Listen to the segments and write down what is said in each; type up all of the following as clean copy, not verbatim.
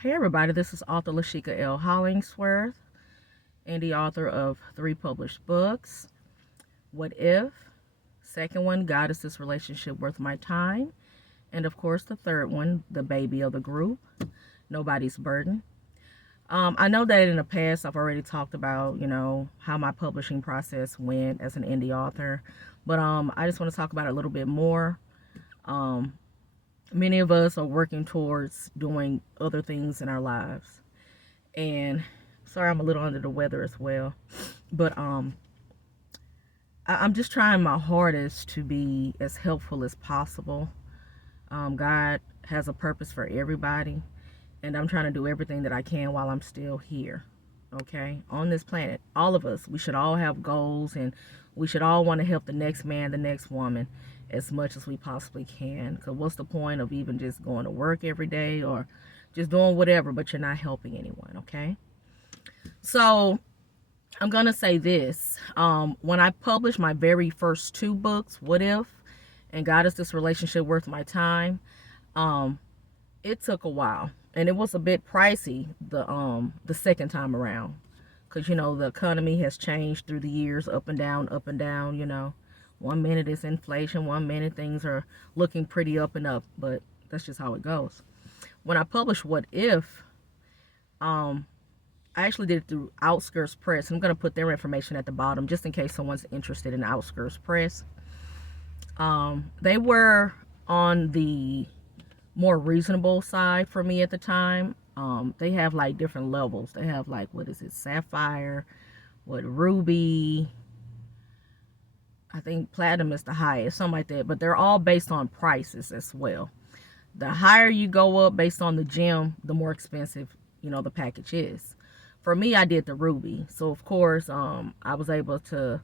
Hey everybody, this is author LHollingsworth and the author of 3 published books. What If? Second one, God, is this relationship worth my time? And of course the third one, the baby of the group, Nobody's Burden. I know that in the past I've already talked about, how my publishing process went as an indie author. But I just want to talk about it a little bit more. Many of us are working towards doing other things in our lives. And sorry, I'm a little under the weather as well. But I'm just trying my hardest to be as helpful as possible. God has a purpose for everybody. And I'm trying to do everything that I can while I'm still here. Okay? On this planet. All of us. We should all have goals. And we should all want to help the next man, the next woman, as much as we possibly can. Because what's the point of even just going to work every day or just doing whatever, but you're not helping anyone, okay? So I'm going to say this. When I published my very first 2 books, What If and God, Is This Relationship Worth My Time, it took a while. And it was a bit pricey the second time around. Because, the economy has changed through the years, up and down. One minute it's inflation, one minute things are looking pretty up and up, but that's just how it goes. When I published What If, I actually did it through Outskirts Press. I'm going to put their information at the bottom just in case someone's interested in Outskirts Press. They were on the more reasonable side for me at the time. They have like different levels. They have like, what is it, Sapphire, Ruby, I think Platinum is the highest, something like that. But they're all based on prices as well. The higher you go up based on the gem, the more expensive, the package is. For me, I did the Ruby. So, of course, I was able to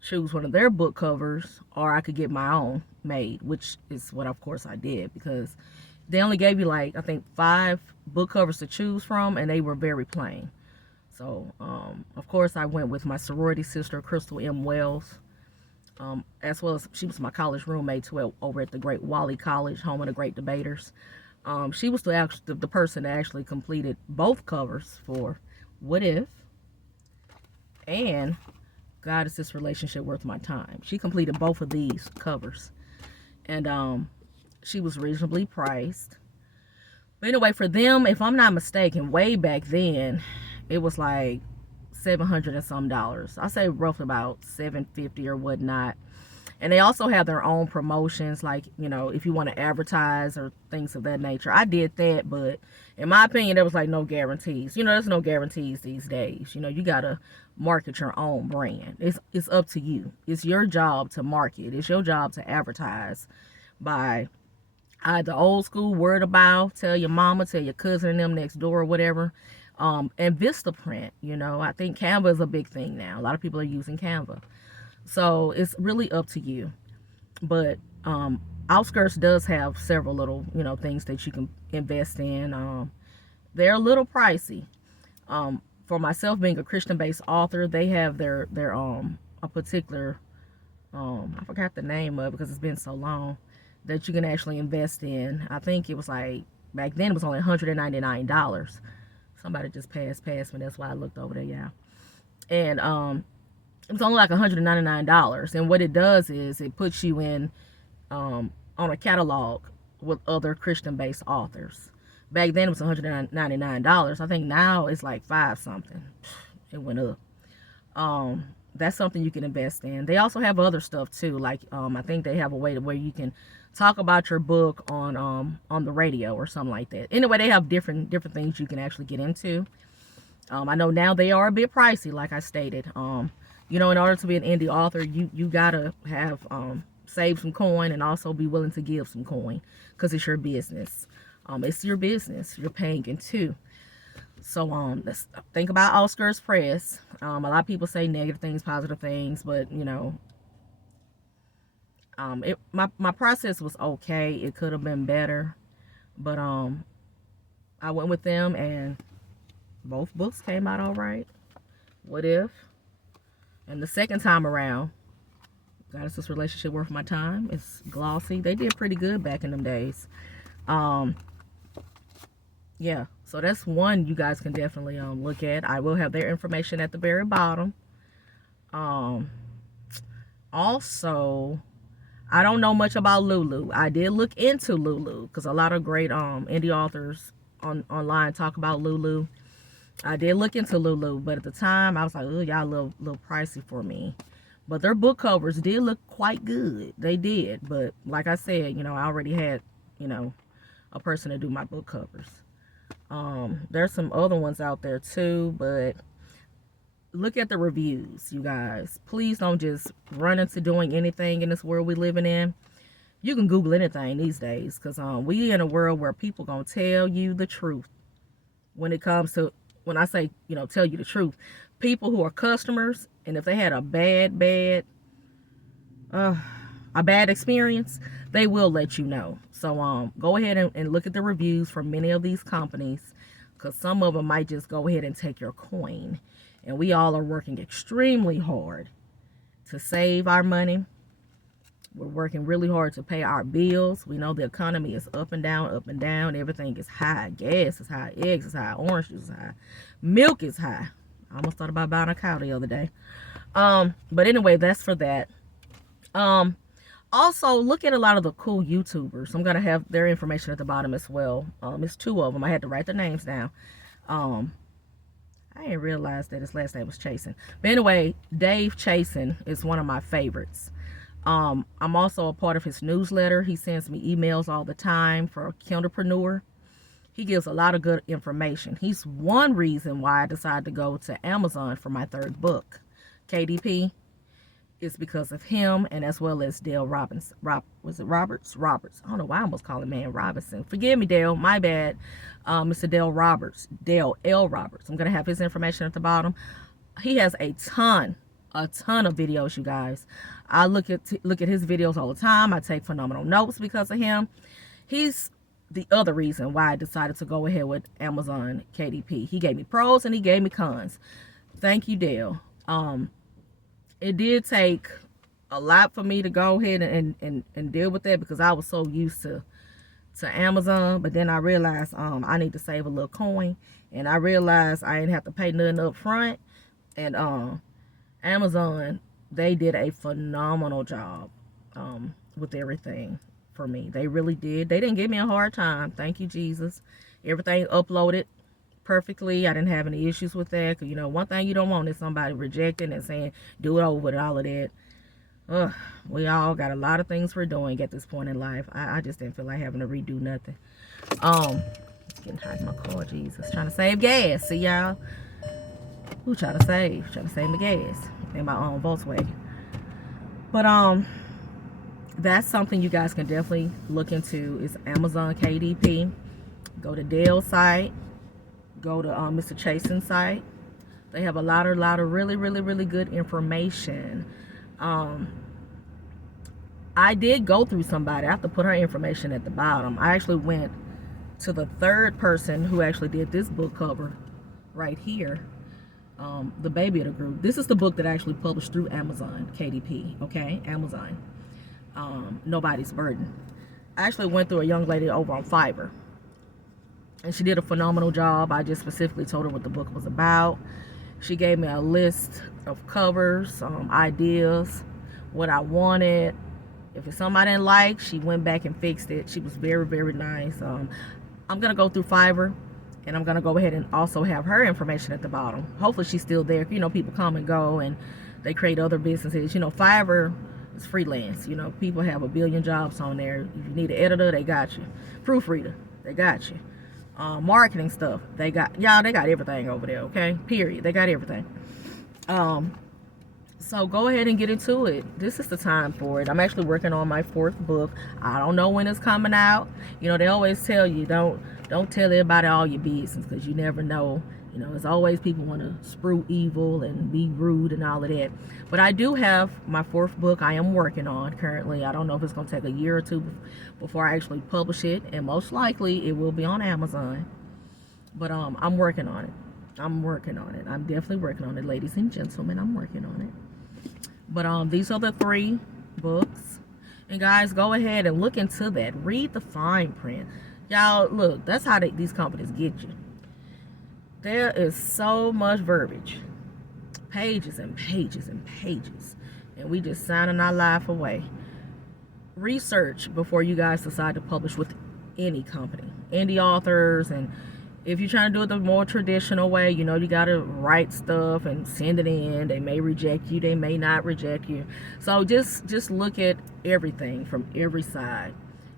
choose one of their book covers, or I could get my own made, which is what, of course, I did. Because they only gave you, like, I think 5 book covers to choose from, and they were very plain. So, of course, I went with my sorority sister, Crystal M. Wells. As well as she was my college roommate too, over at the great Wally College, home of the great debaters. She was the person that actually completed both covers for What If and God, Is This Relationship Worth My Time. She completed both of these covers. And she was reasonably priced. But anyway, for them, if I'm not mistaken, way back then, it was like $700 and some dollars. I say roughly about $750 or whatnot. And they also have their own promotions, like, if you want to advertise or things of that nature. I did that, but in my opinion, there was like no guarantees. There's no guarantees these days. You gotta market your own brand. It's up to you. It's your job to market. It's your job to advertise by either old school word of mouth, tell your mama, tell your cousin and them next door or whatever. And Vistaprint, I think Canva is a big thing now. A lot of people are using Canva. So it's really up to you. But Outskirts does have several little, things that you can invest in. They're a little pricey. For myself, being a Christian-based author, they have their a particular, I forgot the name of it because it's been so long, that you can actually invest in. I think it was like, back then it was only $199. Somebody just passed me. That's why I looked over there, yeah. And it was only like $199. And what it does is it puts you in on a catalog with other Christian-based authors. Back then it was $199. I think now it's like $5 something. It went up. That's something you can invest in. They also have other stuff too. Like I think they have a way to where you can talk about your book on the radio or something like that. Anyway, they have different things you can actually get into. I know now they are a bit pricey, like I stated. In order to be an indie author, you gotta have save some coin and also be willing to give some coin because it's your business. It's your business. You're paying into. So let's think about Outskirts Press. A lot of people say negative things, positive things, but my process was okay. It could have been better, but I went with them and both books came out all right. What If? And the second time around, God, Is This Relationship Worth My Time? It's glossy. They did pretty good back in them days. yeah, so that's one you guys can definitely look at. I will have their information at the very bottom. Um, Also, I don't know much about Lulu. I did look into Lulu because a lot of great indie authors online talk about Lulu. I did look into Lulu, but at the time I was like, oh, y'all a little pricey for me. But their book covers did look quite good. They did, but like I said, I already had, a person to do my book covers. There's some other ones out there too, but look at the reviews, you guys. Please don't just run into doing anything in this world we living in. You can Google anything these days, because we in a world where people gonna tell you the truth. When it comes to, when I say, tell you the truth, people who are customers, and if they had a bad experience, they will let you know. So go ahead and look at the reviews from many of these companies, because some of them might just go ahead and take your coin. And we all are working extremely hard to save our money. We're working really hard to pay our bills. We know the economy is up and down, up and down. Everything is high. Gas is high. Eggs is high. Orange juice is high. Milk is high. I almost thought about buying a cow the other day. But anyway, that's for that. Also, look at a lot of the cool YouTubers. I'm going to have their information at the bottom as well. It's 2 of them. I had to write their names down. I didn't realize that his last name was Chasen. But anyway, Dave Chasen is one of my favorites. I'm also a part of his newsletter. He sends me emails all the time for Kindlepreneur. He gives a lot of good information. He's one reason why I decided to go to Amazon for my 3rd book, KDP. It's because of him, and as well as Dale Roberts. Was it Roberts? Roberts. I don't know why I almost call him man Robinson. Forgive me, Dale. My bad. Mr. Dale Roberts. Dale L. Roberts. I'm going to have his information at the bottom. He has a ton of videos, you guys. I look at his videos all the time. I take phenomenal notes because of him. He's the other reason why I decided to go ahead with Amazon KDP. He gave me pros and he gave me cons. Thank you, Dale. It did take a lot for me to go ahead and deal with that, because I was so used to Amazon. But then I realized I need to save a little coin, and I realized I didn't have to pay nothing up front. And Amazon, they did a phenomenal job with everything for me. They really did. They didn't give me a hard time. Thank you, Jesus. Everything uploaded perfectly. I didn't have any issues with that. Cause one thing you don't want is somebody rejecting and saying do it over and all of that. We all got a lot of things we're doing at this point in life. I just didn't feel like having to redo nothing. It's getting hot in my car. Jesus, trying to save gas. See y'all. Who trying to save my gas in my own Volkswagen. But that's something you guys can definitely look into, is Amazon KDP. Go to Dale's site. Go to Mr. Chasen's site. They have a lot of really good information. I did go through somebody. I have to put her information at the bottom. I actually went to the 3rd person who actually did this book cover right here. The baby of the group. This is the book that I actually published through Amazon KDP. Okay, Amazon. Nobody's Burden. I actually went through a young lady over on Fiverr, and she did a phenomenal job. I just specifically told her what the book was about. She gave me a list of covers, ideas, what I wanted. If it's something I didn't like, she went back and fixed it. She was very nice. I'm going to go through Fiverr, and I'm going to go ahead and also have her information at the bottom. Hopefully she's still there. People come and go, and they create other businesses. Fiverr is freelance. People have a billion jobs on there. If you need an editor, they got you. Proofreader, they got you. Marketing stuff, they got everything over there. Okay, period. They got everything. So go ahead and get into it. This is the time for it. I'm actually working on my 4th book. I don't know when it's coming out. They always tell you don't tell everybody all your business, because you never know. There's always people want to sprue evil and be rude and all of that. But I do have my 4th book I am working on currently. I don't know if it's going to take a year or 2 before I actually publish it. And most likely it will be on Amazon. But I'm working on it. I'm definitely working on it, ladies and gentlemen. I'm working on it. But these are the 3 books. And guys, go ahead and look into that. Read the fine print. Y'all, look, that's how these companies get you. There is so much verbiage, pages and pages and pages, and we just signing our life away. Research before you guys decide to publish with any company, indie authors. And if you're trying to do it the more traditional way, you know, you got to write stuff and send it in. They may reject you, they may not reject you. So just look at everything from every side.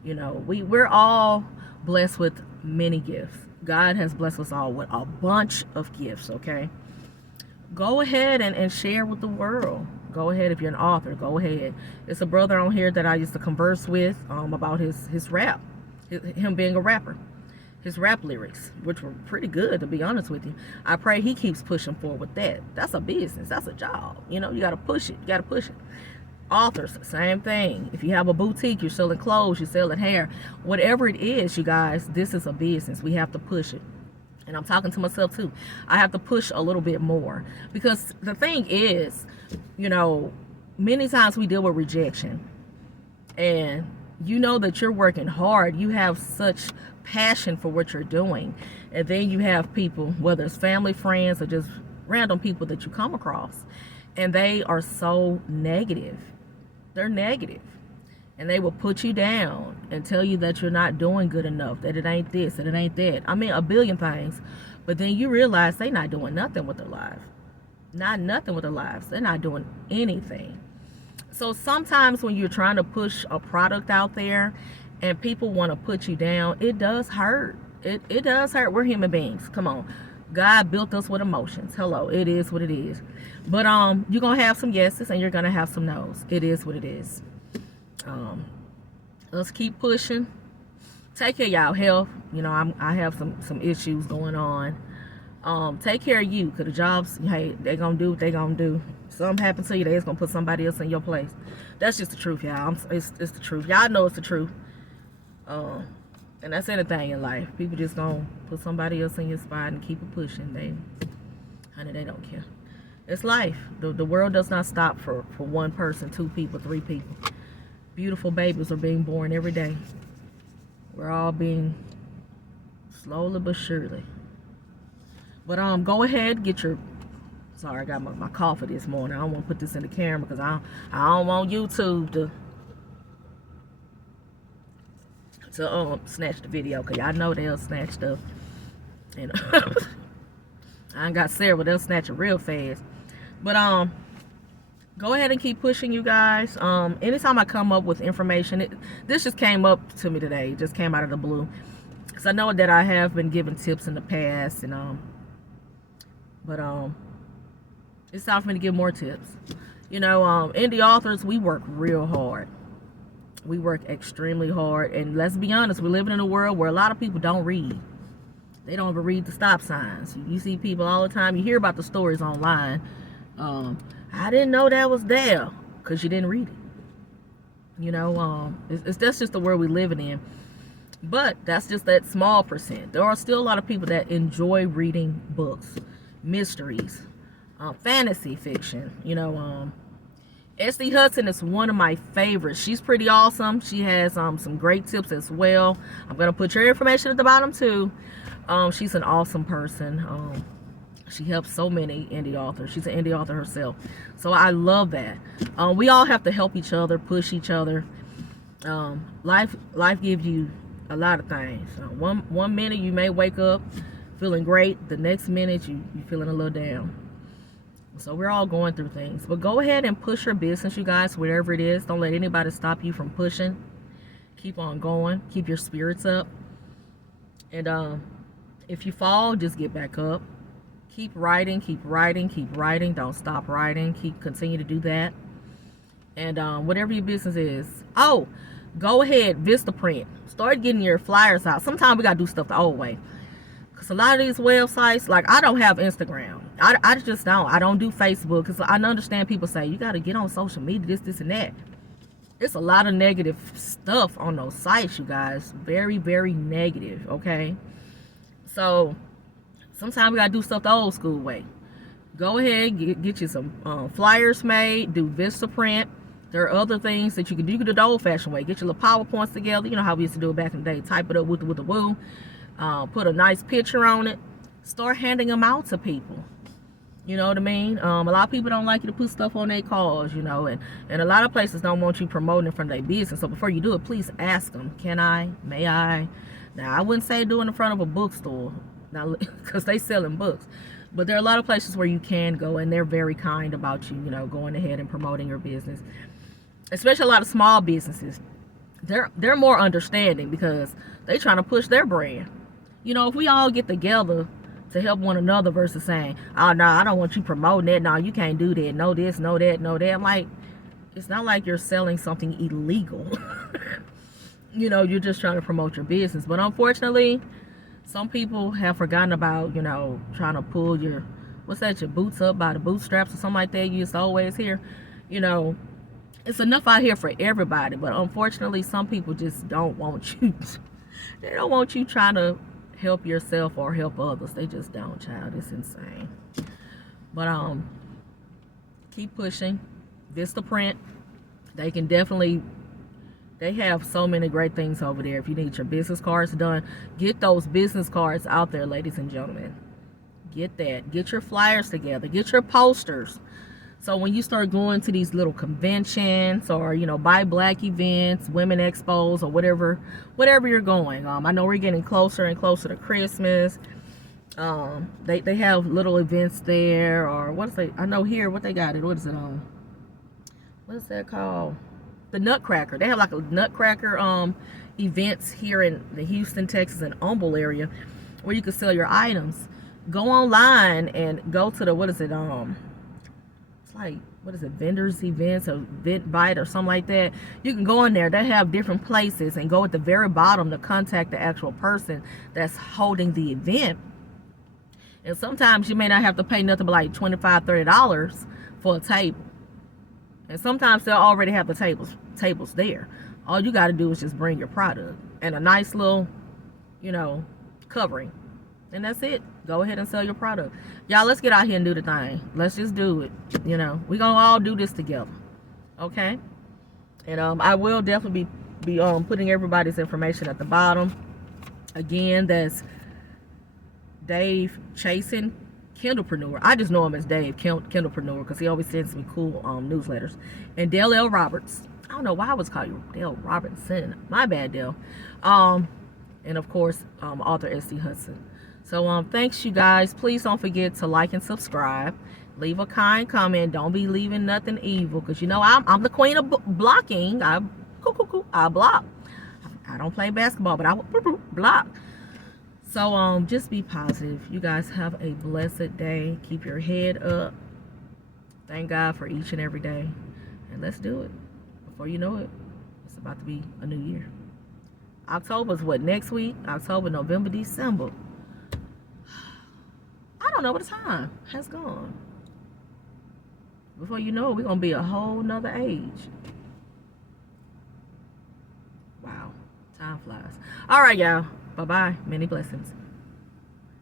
You know, we're all blessed with many gifts. God has blessed us all with a bunch of gifts, okay? Go ahead and share with the world. Go ahead. If you're an author, go ahead. It's a brother on here that I used to converse with about his rap, him being a rapper, his rap lyrics, which were pretty good, to be honest with you. I pray he keeps pushing forward with that. That's a business. That's a job. You know, you got to push it. You got to push it. Authors, same thing. If you have a boutique, you're selling clothes, you're selling hair, whatever it is, you guys, this is a business. We have to push it. And I'm talking to myself too. I have to push a little bit more, because the thing is, you know, many times we deal with rejection, and you know that you're working hard. You have such passion for what you're doing. And then you have people, whether it's family, friends, or just random people that you come across, and they are so negative. They're negative. And they will put you down and tell you that you're not doing good enough, that it ain't this, that it ain't that. I mean, a billion things. But then you realize they're not doing nothing with their life. Not nothing with their lives. They're not doing anything. So sometimes when you're trying to push a product out there and people want to put you down, it does hurt. It does hurt. We're human beings. Come on. God built us with emotions. Hello. It is what it is. But you're going to have some yeses and you're going to have some nos. It is what it is. Let's keep pushing. Take care of y'all health. You know, I have some issues going on. Take care of you, because the jobs, hey, they gonna do what they gonna do. Something happens to you, they just gonna put somebody else in your place. That's just the truth, y'all. It's the truth. Y'all know it's the truth. And that's anything in life. People just gonna put somebody else in your spot and keep it pushing. They don't care. It's life. The world does not stop for one person, two people, three people. Beautiful babies are being born every day. We're all being slowly but surely. But go ahead, get your. Sorry, I got my coffee this morning. I don't want to put this in the camera because I don't want YouTube to snatch the video, because y'all know they'll snatch stuff. And I ain't got Sarah, but they'll snatch it real fast. But go ahead and keep pushing, you guys. Anytime I come up with information, this just came up to me today. It just came out of the blue, because I know that I have been giving tips in the past, and but it's time for me to give more tips. You know, indie authors, we work real hard. We work extremely hard, and let's be honest, we're living in a world where a lot of people don't read. They don't even read the stop signs. You see people all the time. You hear about the stories online. I didn't know that was there, because you didn't read it. You know, that's just the world we're living in. But that's just that small percent. There are still a lot of people that enjoy reading books, mysteries, fantasy fiction. You know, SD Hudson is one of my favorites. She's pretty awesome. She has some great tips as well. I'm going to put your information at the bottom too. She's an awesome person. She helps so many indie authors. She's an indie author herself. So I love that. We all have to help each other, push each other. Life gives you a lot of things. One minute you may wake up feeling great. The next minute you're feeling a little down. So we're all going through things. But go ahead and push your business, you guys, wherever it is. Don't let anybody stop you from pushing. Keep on going. Keep your spirits up. And if you fall, just get back up. Keep writing, keep writing, keep writing. Don't stop writing. Continue to do that. And whatever your business is. Oh, go ahead, Vistaprint. Start getting your flyers out. Sometimes we got to do stuff the old way. Because a lot of these websites, like, I don't have Instagram. I just don't. I don't do Facebook. Because I understand people say, you got to get on social media, this, and that. It's a lot of negative stuff on those sites, you guys. Very, very negative, okay? So sometimes we got to do stuff the old school way. Go ahead, get you some flyers made. Do Vistaprint. There are other things that you can do. You can do the old-fashioned way. Get your little PowerPoints together. You know how we used to do it back in the day. Type it up with the woo. Put a nice picture on it. Start handing them out to people. You know what I mean? A lot of people don't like you to put stuff on their cars, you know, and a lot of places don't want you promoting it from their business. So before you do it, please ask them, can I? May I? Now, I wouldn't say do it in front of a bookstore, now, because they selling books. But there are a lot of places where you can go, and they're very kind about you, you know, going ahead and promoting your business. Especially a lot of small businesses. They're more understanding because they're trying to push their brand. You know, if we all get together to help one another versus saying, oh, no, I don't want you promoting that. No, you can't do that. No this, no that, no that. I'm like, it's not like you're selling something illegal. You know, you're just trying to promote your business. But unfortunately, some people have forgotten about, you know, trying to pull your, what's that, your boots up by the bootstraps or something like that. You used to always hear, you know, it's enough out here for everybody. But unfortunately, some people just don't want you. They don't want you trying to help yourself or help others. They just don't, child. It's insane. But keep pushing. Vistaprint, they can definitely, they have so many great things over there. If you need your business cards done, get those business cards out there, ladies and gentlemen. Get that. Get your flyers together. Get your posters. So when you start going to these little conventions or, you know, buy black events, women expos, or whatever you're going. I know we're getting closer and closer to Christmas. They have little events there, or what is it? I know here what they got it. What is it on? What is that called? The Nutcracker. They have like a Nutcracker events here in the Houston, Texas, and Humble area where you can sell your items. Go online and go to the, what is it? Like, what is it, vendors events or Eventbrite or something like that. You can go in there. They have different places, and go at the very bottom to contact the actual person that's holding the event. And sometimes you may not have to pay nothing but like $25, $30 for a table. And sometimes they'll already have the tables there. All you got to do is just bring your product and a nice little, you know, covering. And that's it. Go ahead and sell your product. Y'all, let's get out here and do the thing. Let's just do it. You know, we're going to all do this together. Okay? And I will definitely be putting everybody's information at the bottom. Again, that's Dave Chasin, Kindlepreneur. I just know him as Dave, Kindlepreneur, because he always sends me cool newsletters. And Dale L. Roberts. I don't know why I was called you Dale Robertson. My bad, Dale. And of course, author S.D. Hudson. So thanks, you guys. Please don't forget to like and subscribe. Leave a kind comment. Don't be leaving nothing evil, because you know I'm the queen of blocking. I block. I don't play basketball, but I block. So just be positive. You guys have a blessed day. Keep your head up. Thank God for each and every day. And let's do it. Before you know it, it's about to be a new year. October's what, next week? October, November, December. I don't know what the time has gone. Before you know it, we're going to be a whole nother age. Wow. Time flies. All right, y'all. Bye-bye. Many blessings.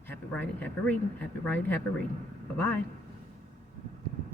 Happy writing, happy reading. Happy writing, happy reading. Bye-bye.